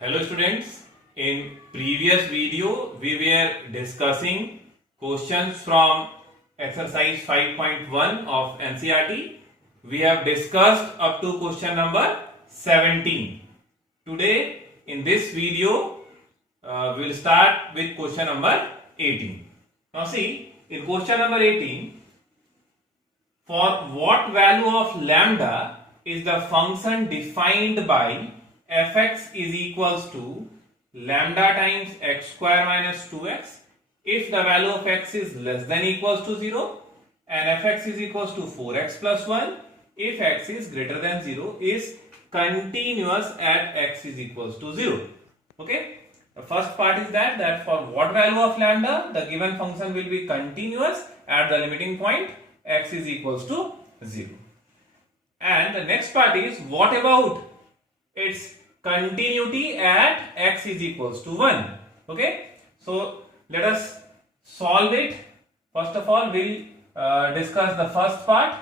Hello students, in previous video we were discussing questions from exercise 5.1 of NCERT. We have discussed up to question number 17. Today in this video we will start with question number 18. Now see, in question number 18, for what value of lambda is the function defined by fx is equals to lambda times x square minus 2x if the value of x is less than equals to 0 and fx is equals to 4x plus 1 if x is greater than 0 is continuous at x is equals to 0. Okay, the first part is that for what value of lambda the given function will be continuous at the limiting point x is equals to 0. And the next part is what about its continuity at x is equals to 1. Okay, so let us solve it. First of all, we'll discuss the first part,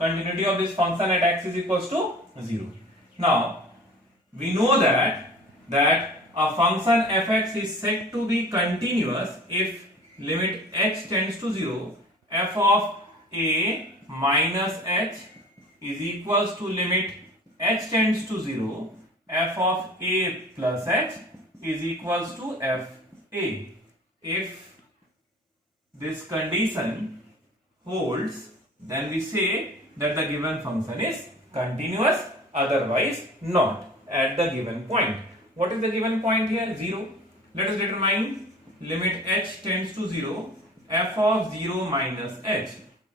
continuity of this function at x is equals to 0. Now we know that a function fx is said to be continuous if limit h tends to 0, f of a minus h is equals to limit h tends to 0, f of a plus h is equals to f a. If this condition holds, then we say that the given function is continuous, otherwise not at the given point. What is the given point here? 0. Let us determine limit h tends to 0, f of 0 minus h.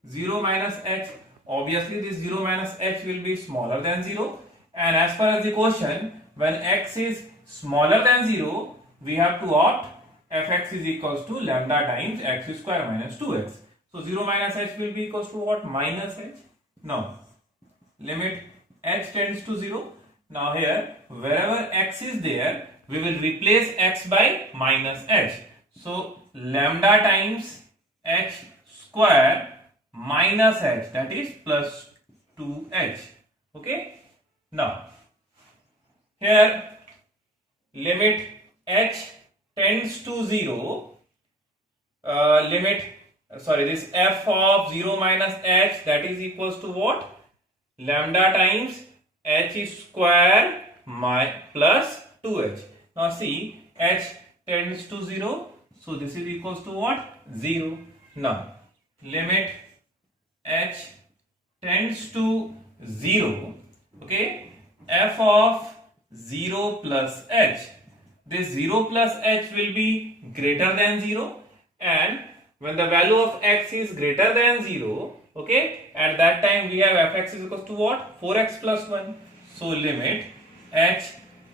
0 minus h, obviously this 0 minus h will be smaller than 0, and as far as the question, when x is smaller than 0, we have to opt fx is equals to lambda times x square minus 2x. So 0 minus h will be equals to what? Minus h. Now limit h tends to 0. Now here wherever x is there, we will replace x by minus h. So lambda times h square minus h, that is plus 2h. Okay. Now here limit h tends to 0, this f of 0 minus h, that is equals to what? Lambda times h square plus 2h. Now see, h tends to 0, so this is equals to what? 0. Now limit h tends to 0, okay, f of 0 plus h, this 0 plus h will be greater than 0, and when the value of x is greater than 0, okay, at that time we have fx is equals to what? 4x plus 1. So limit h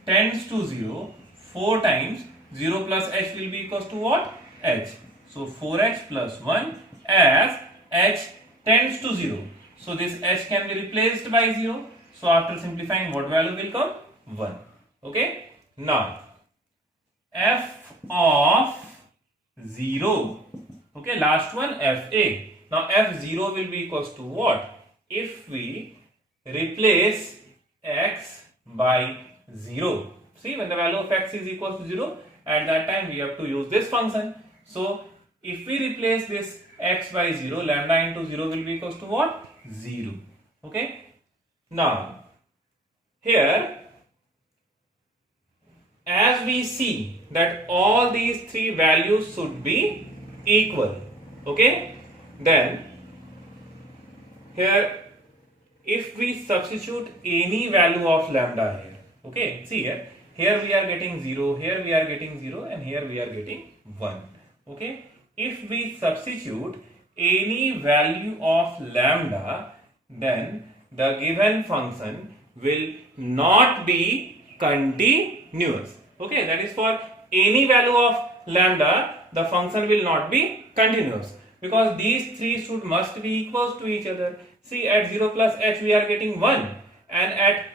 tends to 0, 4 times 0 plus h will be equals to what? H. So 4h plus 1 as h tends to 0. So this h can be replaced by 0. So after simplifying, what value will come? 1. Okay. Now f of 0. Okay, last one fa. Now f0 will be equals to what? If we replace x by 0. See, when the value of x is equals to 0, at that time we have to use this function. So if we replace this x by 0, lambda into 0 will be equals to what? 0. Okay. Now here, as we see that all these three values should be equal, okay, then here if we substitute any value of lambda here, okay, see here we are getting 0, here we are getting 0, and here we are getting 1. Okay, if we substitute any value of lambda, then the given function will not be continuous. Okay, that is for any value of lambda, the function will not be continuous, because these three must be equals to each other. See, at 0 plus h we are getting 1, and at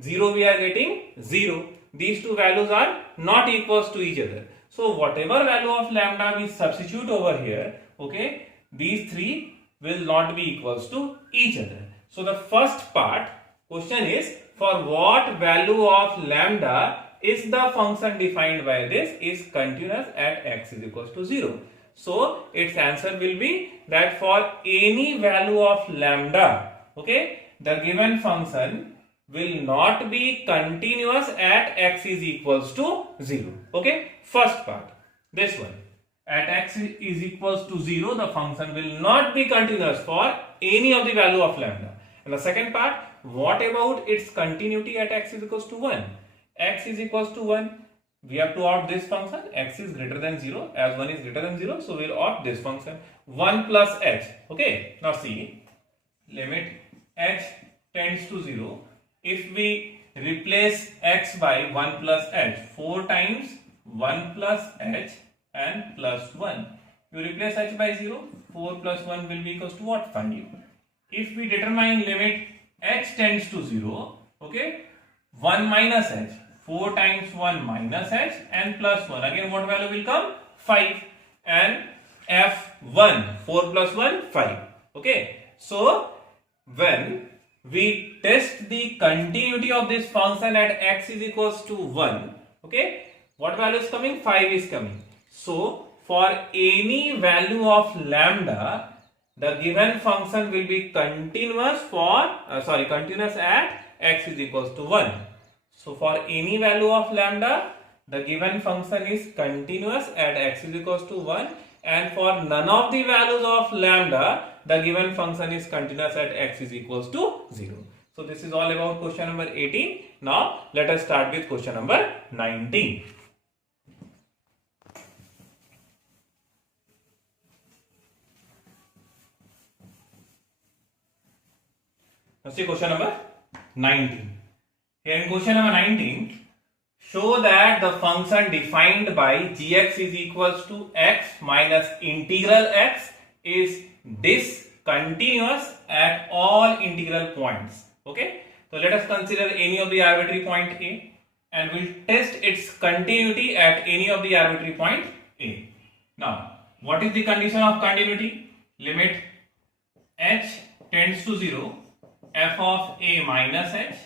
0 we are getting 0. These two values are not equals to each other. So whatever value of lambda we substitute over here, okay, these three will not be equals to each other. So the first part question is, for what value of lambda is the function defined by this is continuous at x is equals to 0. So its answer will be that for any value of lambda, okay, the given function will not be continuous at x is equals to 0. Okay, first part, this one, at x is equals to 0, the function will not be continuous for any of the value of lambda. And the second part, what about its continuity at x is equals to 1? X is equals to 1, we have to opt this function, x is greater than 0, as 1 is greater than 0, so we will opt this function, 1 plus h. Okay, now see, limit h tends to 0. If we replace x by 1 plus h, 4 times 1 plus h and plus 1. You replace h by 0, 4 plus 1 will be equals to what? 5. If we determine limit h tends to 0, okay, 1 minus h, 4 times 1 minus h and plus 1. Again, what value will come? 5. And f1, 4 plus 1, 5. Okay. So, when we test the continuity of this function at x is equals to 1, okay, what value is coming? 5 is coming. So, for any value of lambda, the given function will be continuous continuous at x is equals to 1. So for any value of lambda, the given function is continuous at x is equals to 1, and for none of the values of lambda, the given function is continuous at x is equals to 0. So this is all about question number 18. Now let us start with question number 19. Now see question number 19. Here in question number 19, show that the function defined by gx is equals to x minus integral x is discontinuous at all integral points. Okay, so let us consider any of the arbitrary point a and we'll test its continuity at any of the arbitrary point a. Now, what is the condition of continuity? Limit h tends to 0, f of a minus h,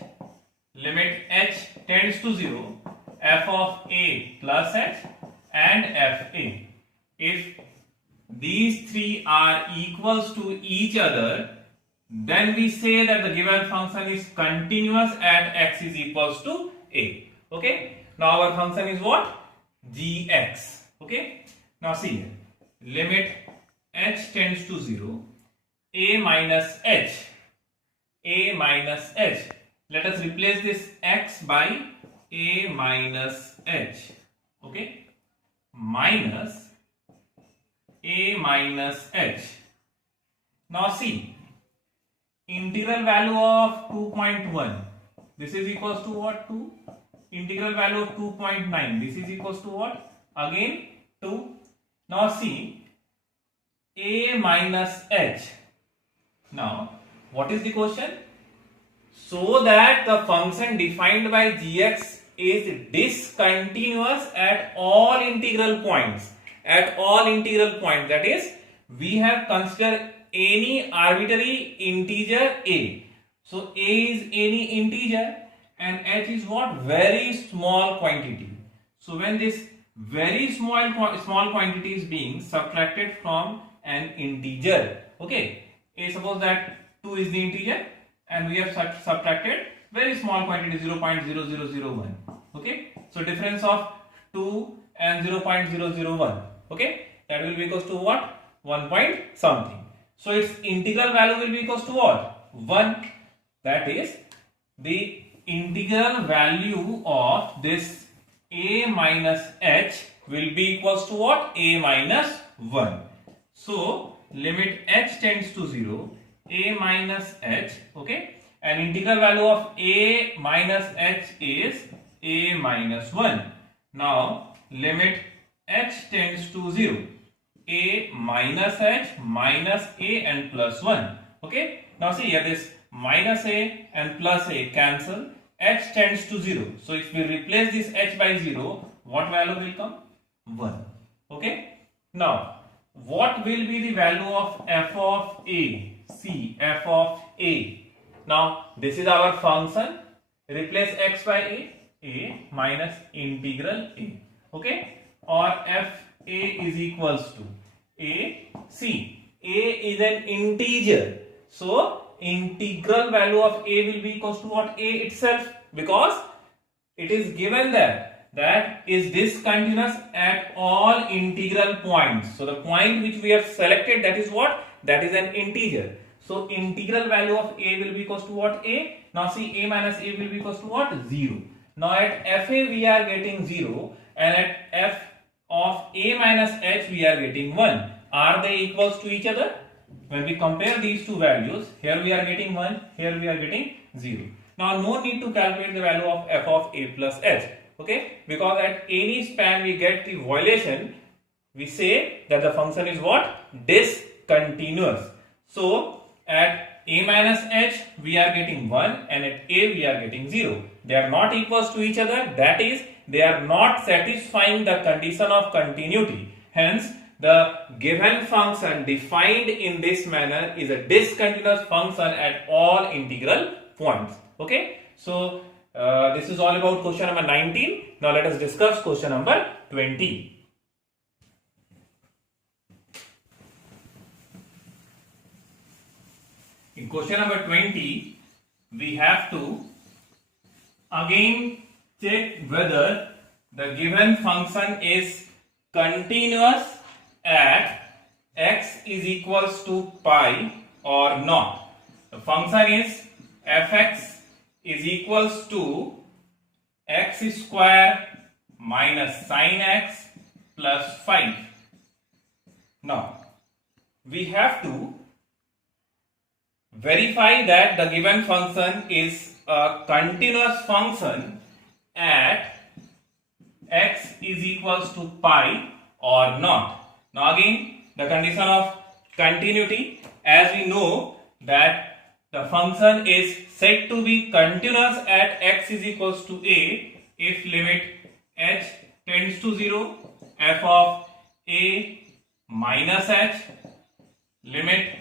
limit h tends to 0, f of a plus h and f a. If these three are equals to each other, then we say that the given function is continuous at x is equals to a. Okay, now our function is what? Gx. Okay, now see here, limit h tends to 0, a minus h, a minus h. Let us replace this x by a minus h, okay, minus a minus h. Now see, integral value of 2.1, this is equals to what? 2. Integral value of 2.9, this is equals to what? Again 2. Now see, a minus h. Now what is the question? So that the function defined by gx is discontinuous at all integral points. At all integral points, that is, we have considered any arbitrary integer a. So a is any integer and h is what? Very small quantity. So when this very small quantity is being subtracted from an integer, okay, suppose that 2 is the integer and we have subtracted very small quantity 0.0001. Okay, so difference of 2 and 0.001, okay, that will be equals to what? 1 point something. So its integral value will be equals to what? 1. That is, the integral value of this a minus h will be equals to what? A minus 1. So limit h tends to 0, a minus h, okay, and integral value of a minus h is a minus 1. Now limit h tends to 0, a minus h minus a and plus 1. Okay, now see here, this minus a and plus a cancel, h tends to 0. So if we replace this h by 0, what value will come? 1. Okay, now what will be the value of f of a? See, f of a. Now this is our function. Replace x by a. a minus integral a. Okay, or f a is equals to a. See, a is an integer, so integral value of a will be equals to what? A itself, because it is given that is discontinuous at all integral points. So the point which we have selected, that is what? That is an integer. So integral value of a will be equals to what? A. Now see, a minus a will be equals to what? 0. Now at fa we are getting 0, and at f of a minus h we are getting 1. Are they equals to each other? When we compare these two values, here we are getting 1, here we are getting 0. Now no need to calculate the value of f of a plus h, okay, because at any span we get the violation, we say that the function is what? Discontinuous. So at a minus h we are getting 1, and at a we are getting 0. They are not equals to each other, that is, they are not satisfying the condition of continuity. Hence the given function defined in this manner is a discontinuous function at all integral points. Okay, so this is all about question number 19. Now let us discuss question number 20. In question number 20, we have to again check whether the given function is continuous at x is equals to pi or not. The function is fx is equals to x square minus sin x plus 5. Now we have to verify that the given function is a continuous function at x is equals to pi or not. Now again, the condition of continuity, as we know that the function is said to be continuous at x is equals to a if limit h tends to 0, f of a minus h, limit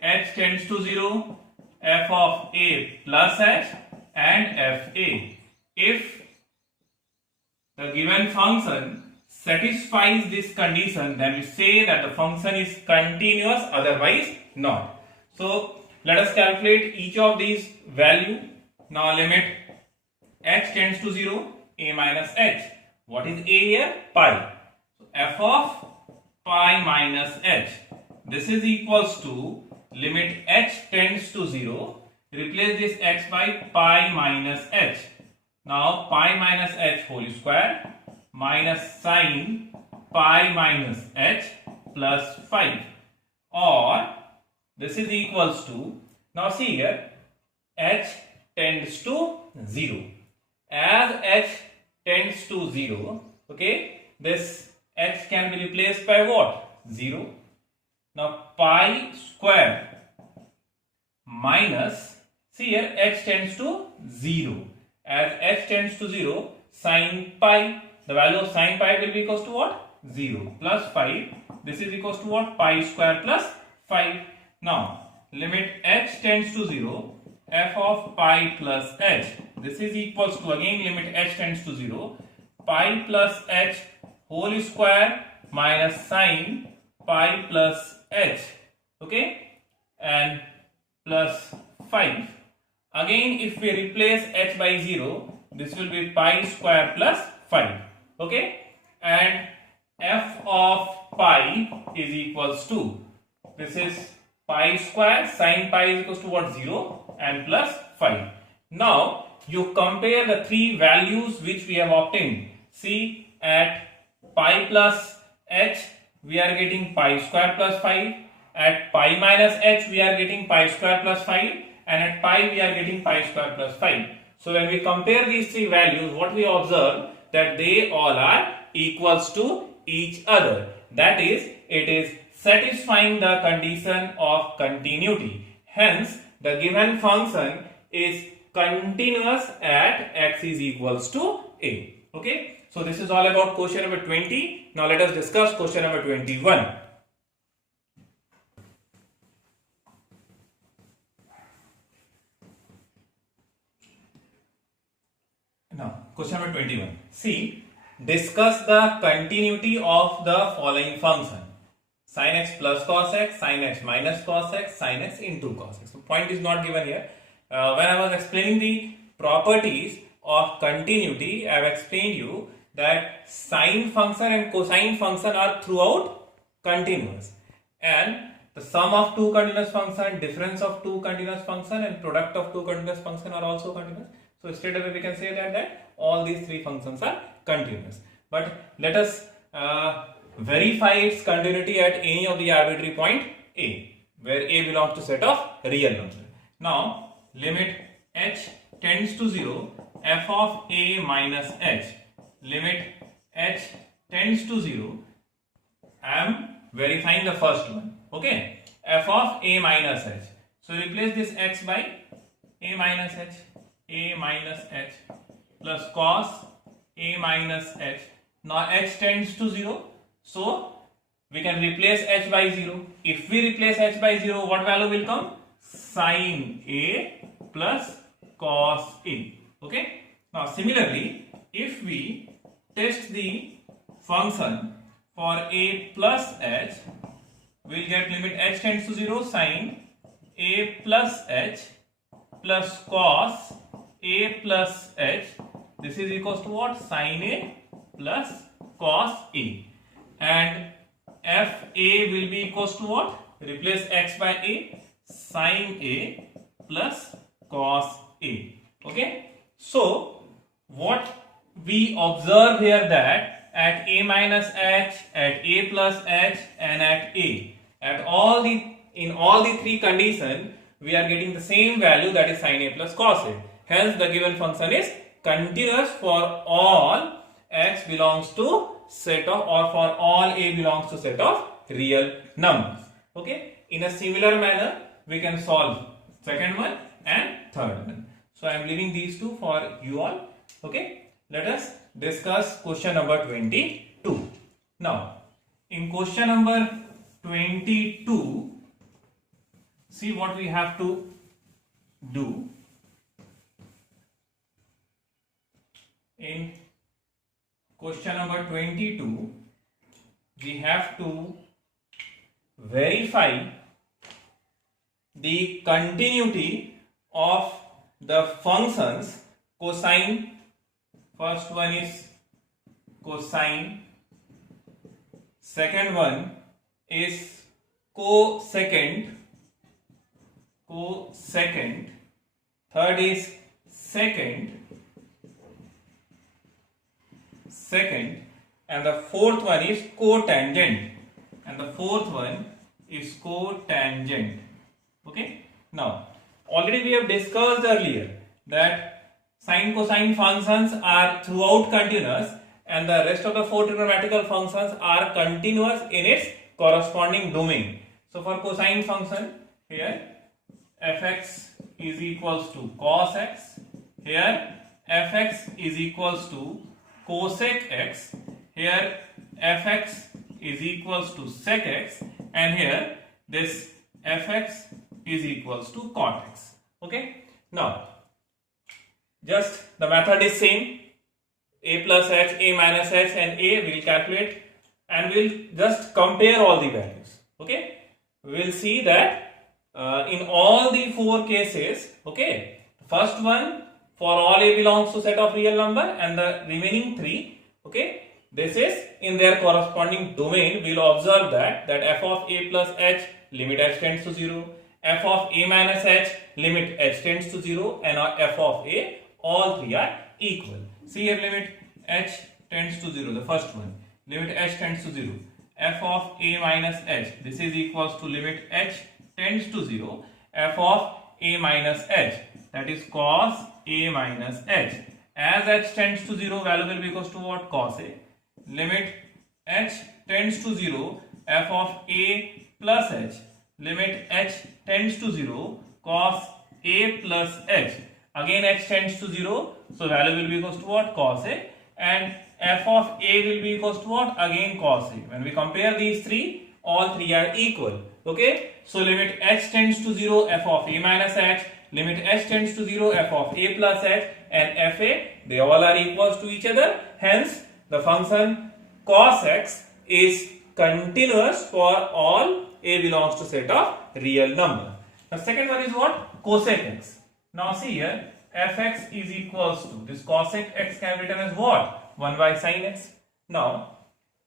h tends to 0, f of a plus h, and fa. If the given function satisfies this condition, then we say that the function is continuous, otherwise not. So let us calculate each of these value. Now limit h tends to 0, a minus h. What is a here? Pi. So f of pi minus h. This is equals to limit h tends to 0. Replace this h by pi minus h. Now pi minus h whole square minus sin pi minus h plus 5, or this is equals to, now see here, h tends to 0. As h tends to 0, okay, this h can be replaced by what? 0. Now pi square minus, see here, h tends to 0. As h tends to 0, sin pi, the value of sin pi will be equals to what? 0 plus 5. This is equals to what? Pi square plus 5. Now limit h tends to 0, f of pi plus h. This is equals to, again limit h tends to 0, pi plus h whole square minus sin pi plus h. Okay, and plus 5. Again, if we replace h by 0, this will be pi square plus 5. Okay, and f of pi is equals to, this is pi square, sin pi is equals to what? 0 and plus 5. Now you compare the three values which we have obtained. See, at pi plus h we are getting pi square plus 5, at pi minus h we are getting pi square plus 5, and at pi we are getting pi square plus 5. So when we compare these three values, what we observe, that they all are equals to each other. That is, it is satisfying the condition of continuity. Hence, the given function is continuous at x is equals to a. Okay, so this is all about question number 20. Now let us discuss question number 21. Now, Question number 21. See, discuss the continuity of the following function. Sin x plus cos x, sin x minus cos x, sin x into cos x. So point is not given here. When I was explaining the properties of continuity, I have explained you that sine function and cosine function are throughout continuous, and the sum of two continuous function, difference of two continuous function, and product of two continuous function are also continuous. So straight away we can say that all these three functions are continuous. But let us verify its continuity at any of the arbitrary point a, where a belongs to set of real numbers. Now limit h tends to 0, f of a minus h, limit h tends to 0, I am verifying the first one, okay, f of a minus h. So replace this x by a minus h plus cos a minus h. Now h tends to 0, so we can replace h by 0. If we replace h by 0, what value will come? Sin a plus cos a. Okay. Now similarly, if we test the function for a plus h, we will get limit h tends to 0, sin a plus h plus cos a plus h. This is equals to what? Sin a plus cos a. And f a will be equals to what? Replace x by a, sin a plus cos a. Okay. So what we observe here, that at a minus h, at a plus h, and at a, in all the three conditions, we are getting the same value, that is sin a plus cos a. Hence the given function is continuous for all x belongs to set of, or for all a belongs to set of real numbers. Okay. In a similar manner, we can solve second one and third one. So I am leaving these two for you all. Okay. Let us discuss question number 22. Now, in question number 22, see what we have to do. In question number 22, we have to verify the continuity of the functions cosine. First one is cosine, second one is cosecant, third is secant, and the fourth one is cotangent, Okay. Now already we have discussed earlier that sine cosine functions are throughout continuous, and the rest of the four trigonometrical functions are continuous in its corresponding domain. So for cosine function, here fx is equals to cos x, here fx is equals to cosec x, here fx is equals to sec x, and here this fx is equals to cot x. Okay. Now just the method is same, a plus h, a minus h, and a will calculate, and we'll just compare all the values. Okay. We will see that in all the four cases, okay, first one for all a belongs to set of real number, and the remaining three, okay, this is in their corresponding domain. We will observe that f of a plus h, limit h tends to 0, f of a minus h, limit h tends to 0, and f of a, all three are equal. See here, limit h tends to 0, the first one, limit h tends to 0, f of a minus h, this is equals to limit h tends to 0, f of a minus h, that is cos a minus h. As h tends to 0, value will be equals to what? Cos a. Limit h tends to 0, f of a plus h, limit h tends to 0, cos a plus h. Again h tends to 0, so value will be equals to what? Cos a. And f of a will be equals to what? Again cos a. When we compare these three, all three are equal. Okay. So limit h tends to 0, f of a minus h, limit h tends to 0, f of a plus h and fa, they all are equals to each other. Hence, the function cos x is continuous for all a belongs to set of real number. The second one is what? Cosec x. Now see here, fx is equals to, this cosec x can be written as what? 1 by sin x. Now,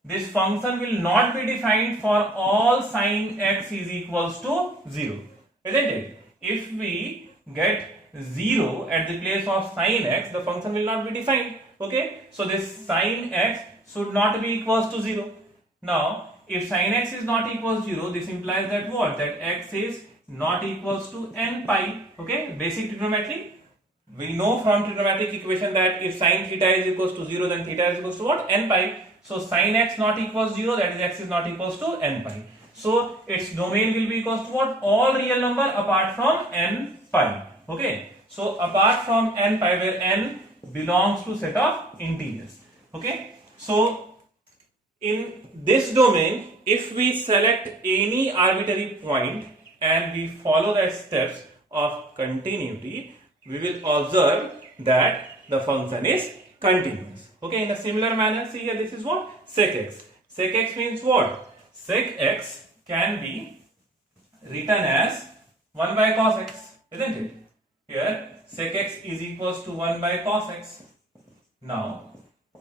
this function will not be defined for all sin x is equals to 0, isn't it? If we get 0 at the place of sin x, the function will not be defined. Okay, so this sin x should not be equals to 0. Now, if sin x is not equals to 0, this implies that what? That x is not equals to n pi. Okay, basic trigonometry. We know from trigonometric equation that if sin theta is equals to 0, then theta is equals to what? N pi. So sin x not equals 0, that is x is not equals to n pi. So its domain will be equals to what? All real number apart from n pi. Okay. So apart from n pi, where n belongs to set of integers. Okay. So in this domain, if we select any arbitrary point and we follow the steps of continuity, we will observe that the function is continuous. Okay, in a similar manner, see here, this is what? Sec x. Sec x means what? Sec x can be written as 1 by cos x, isn't it? Here, sec x is equals to 1 by cos x. Now,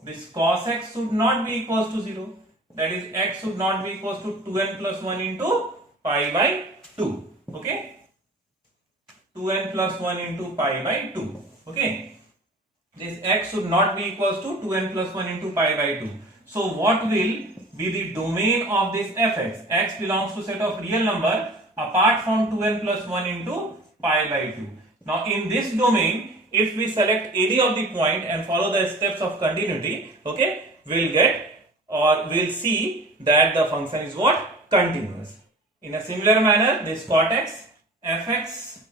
this cos x should not be equals to 0. That is, x should not be equals to 2n plus 1 into pi by 2. Okay? 2n plus 1 into pi by 2. Okay? This x should not be equals to 2n plus 1 into pi by 2. So what will be the domain of this fx? X belongs to set of real number apart from 2n plus 1 into pi by 2. Now in this domain, if we select any of the point and follow the steps of continuity, okay, we'll get or we'll see that the function is what? Continuous. In a similar manner, this cot x, fx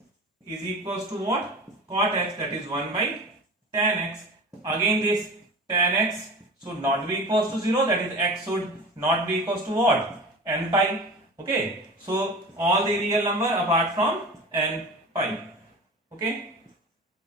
is equals to what? Cot x, that is 1 by tan x. Again, this tan x should not be equals to 0, that is x should not be equals to what? N pi. Okay, so all the real number apart from n pi. Okay,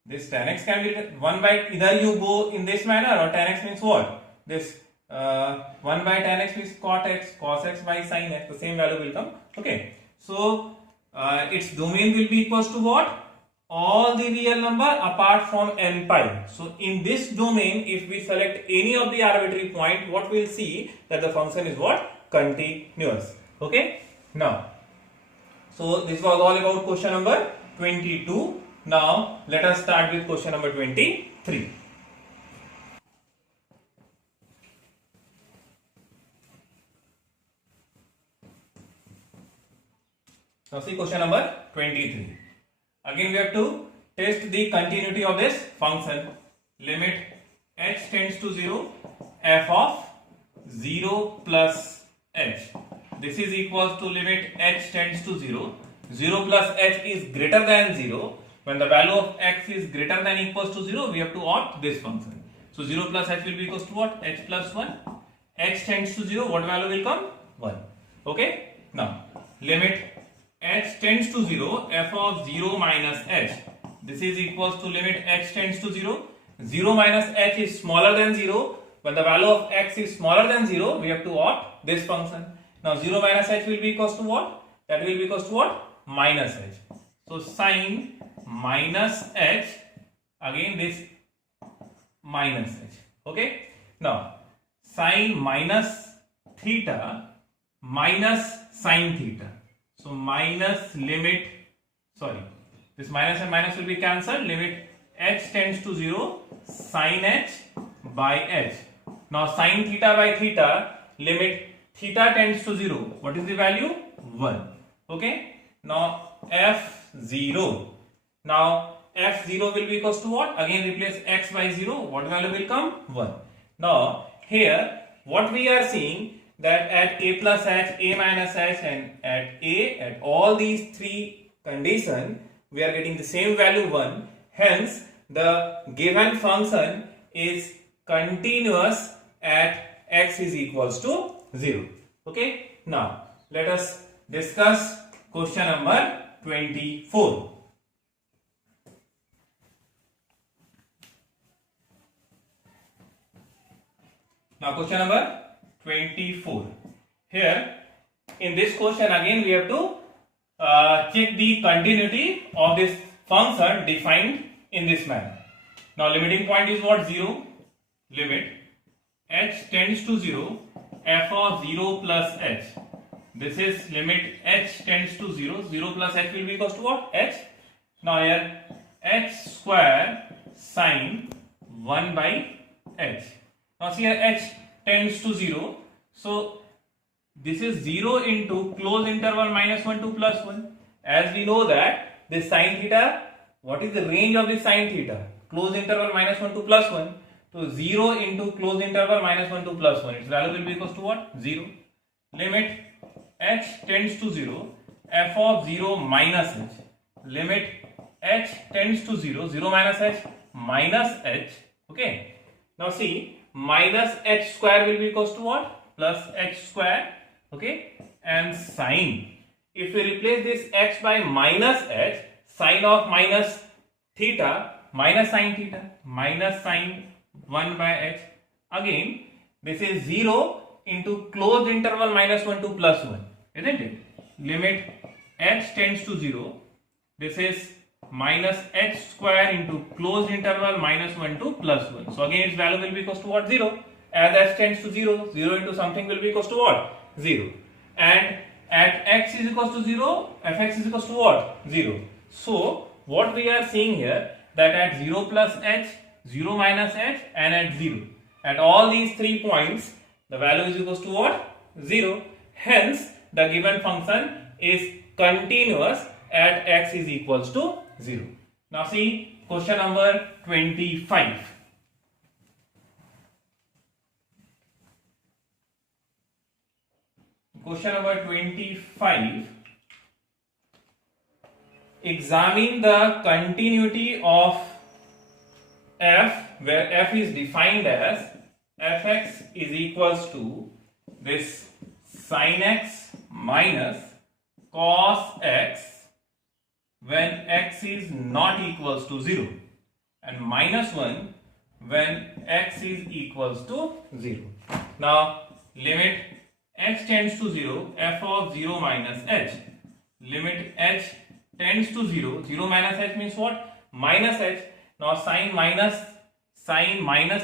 this tan x can be 1 by, either you go in this manner, or tan x means what? This 1 by tan x means cot x, cos x by sin x, the same value will come. Okay, so its domain will be equals to what? All the real number apart from n pi. So in this domain, if we select any of the arbitrary point, what we'll see that the function is what? Continuous. Okay. Now, so this was all about question number 22. Now let us start with question number 23. Now see question number 23. Again we have to test the continuity of this function. Limit h tends to 0, f of 0 plus h. This is equals to limit h tends to 0. 0 plus h is greater than 0. When the value of x is greater than equals to 0, we have to opt this function. So 0 plus h will be equals to what? H plus 1. H tends to 0, what value will come? 1. Okay. Now, limit h tends to 0, f of 0 minus h. This is equals to limit h tends to 0. 0 minus h is smaller than 0. When the value of x is smaller than 0, we have to opt this function. Now 0 minus h will be equals to what? That will be equals to what? Minus h. So sin minus h, again this minus h. Okay. Now sin minus theta minus sin theta. So minus limit, sorry, this minus and minus will be cancelled. Limit h tends to 0, sin h by h. Now sin theta by theta, limit theta tends to 0. What is the value? 1. Okay. Now f0. Now f0 will be equals to what? Again replace x by 0. What value will come? 1. Now here what we are seeing, that at a plus h, a minus h, and at all these three conditions, we are getting the same value 1. Hence, the given function is continuous at x is equals to 0. Okay. Now, let us discuss question number 24. Now question number 24. Here in this question again we have to check the continuity of this function defined in this manner. Now limiting point is what? 0. Limit h tends to 0 f of 0 plus h. This is limit h tends to 0. 0 plus h will be equals to what? H. Now here h square sine 1 by h. Now see here h tends to 0. So this is 0 into close interval minus 1 to plus 1. As we know that this sine theta, what is the range of this sine theta? Close interval minus 1 to plus 1. So 0 into close interval minus 1 to plus 1. Its value will be equals to what? 0. Limit h tends to 0 f of 0 minus h. Limit h tends to 0, 0 minus h minus h. Okay. Now see, minus h square will be equals to what? Plus h square. Okay. And sine. If we replace this h by minus h, sine of minus theta minus sine theta minus sine 1 by h. Again, this is 0 into closed interval minus 1 to plus 1. Isn't it? Limit h tends to 0. This is minus h square into closed interval minus 1 to plus 1. So again its value will be equals to what? 0. As h tends to 0, 0 into something will be equals to what? 0. And at x is equals to 0, fx is equals to what? 0. So what we are seeing here, that at 0 plus h, 0 minus h and at 0. At all these 3 points, the value is equals to what? 0. Hence, the given function is continuous at x is equals to 0. Now see question number 25. Question number 25. Examine the continuity of f, where f is defined as fx is equals to this sin x minus cos x when x is not equals to 0 and minus 1 when x is equals to 0. Now limit h tends to 0 f of 0 minus h. Limit h tends to 0, 0 minus h means what? Minus h. Now sine minus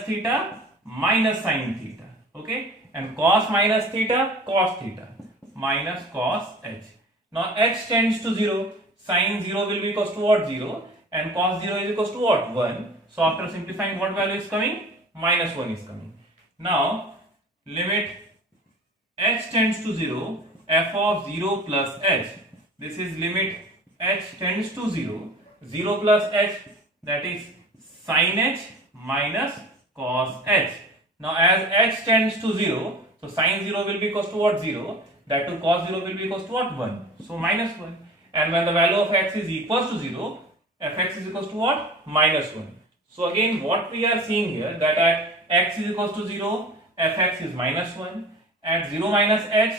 theta minus sine theta. Okay, and cos minus theta cos theta minus cos h. Now h tends to 0, sine 0 will be equals to what? 0, and cos 0 is equals to what? 1. So after simplifying, what value is coming? Minus 1 is coming. Now limit h tends to 0 f of 0 plus h. This is limit h tends to 0, 0 plus h, that is sin h minus cos h. Now as h tends to 0, so sin 0 will be equals to what? 0. That to cos 0 will be equals to what? 1. So minus 1. And when the value of x is equals to 0, fx is equals to what? Minus 1. So again what we are seeing here, that at x is equals to 0, fx is minus 1. At 0 minus h,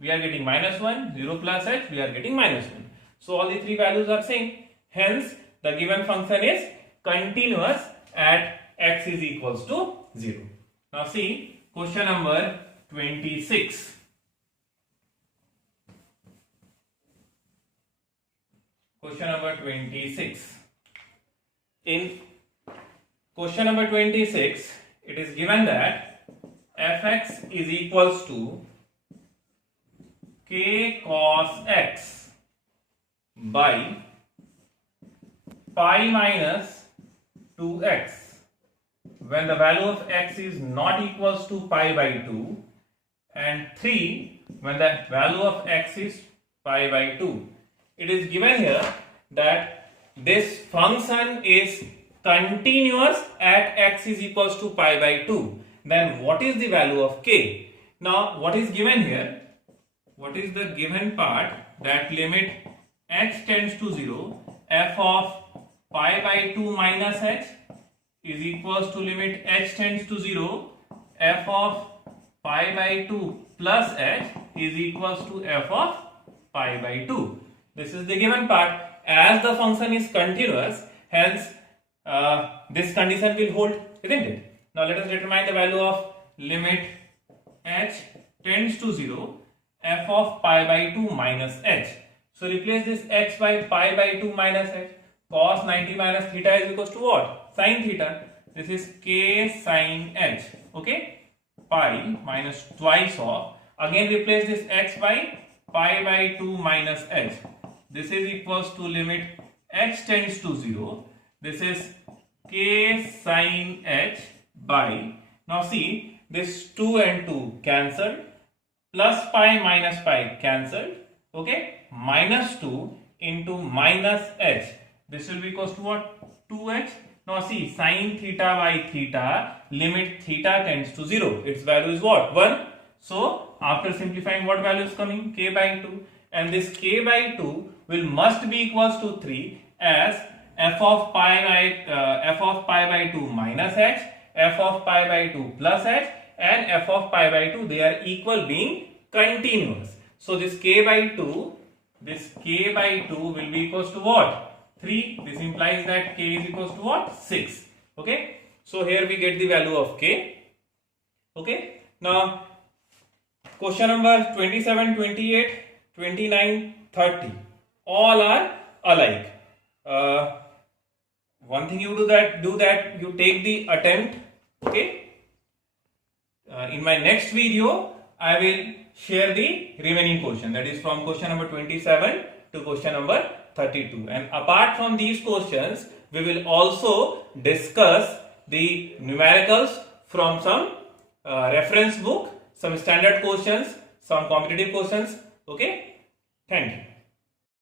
we are getting minus 1. 0 plus h, we are getting minus 1. So all the 3 values are same. Hence the given function is continuous at x is equals to 0. Now see question number 26. Question number 26. In question number 26, it is given that fx is equals to k cos x by pi minus 2x when the value of x is not equals to pi by 2, and 3 when the value of x is pi by 2. It is given here that this function is continuous at x is equals to pi by 2. Then what is the value of k? Now what is given here? What is the given part? That limit h tends to 0, f of pi by 2 minus h is equals to limit h tends to 0, f of pi by 2 plus h is equals to f of pi by 2. This is the given part. As the function is continuous, hence this condition will hold, isn't it? Now let us determine the value of limit h tends to 0 f of pi by 2 minus h. So replace this x by pi by 2 minus h. Cos 90 minus theta is equals to what? Sin theta. This is k sin h. Okay? Pi minus twice of. Again replace this x by pi by 2 minus h. This is equals to limit h tends to 0. This is k sin h by. Now see, this 2 and 2 cancelled. Plus pi minus pi cancelled. Okay? Minus 2 into minus h. This will be equals to what? 2h. Now see, sin theta by theta, limit theta tends to 0. Its value is what? 1. So, after simplifying, what value is coming? K by 2. And this k by 2 will must be equals to 3 as f of pi by 2 minus h, f of pi by 2 plus h, and f of pi by 2, they are equal being continuous. So, this k by 2 will be equals to what? 3. This implies that k is equals to what? 6. Okay. So here we get the value of k. Okay. Now question number 27, 28, 29, 30. All are alike. One thing you do that you take the attempt. Okay. In my next video, I will share the remaining question. That is from question number 27 to question number 32. And apart from these questions, we will also discuss the numericals from some reference book, some standard questions, some competitive questions. Okay. Thank you.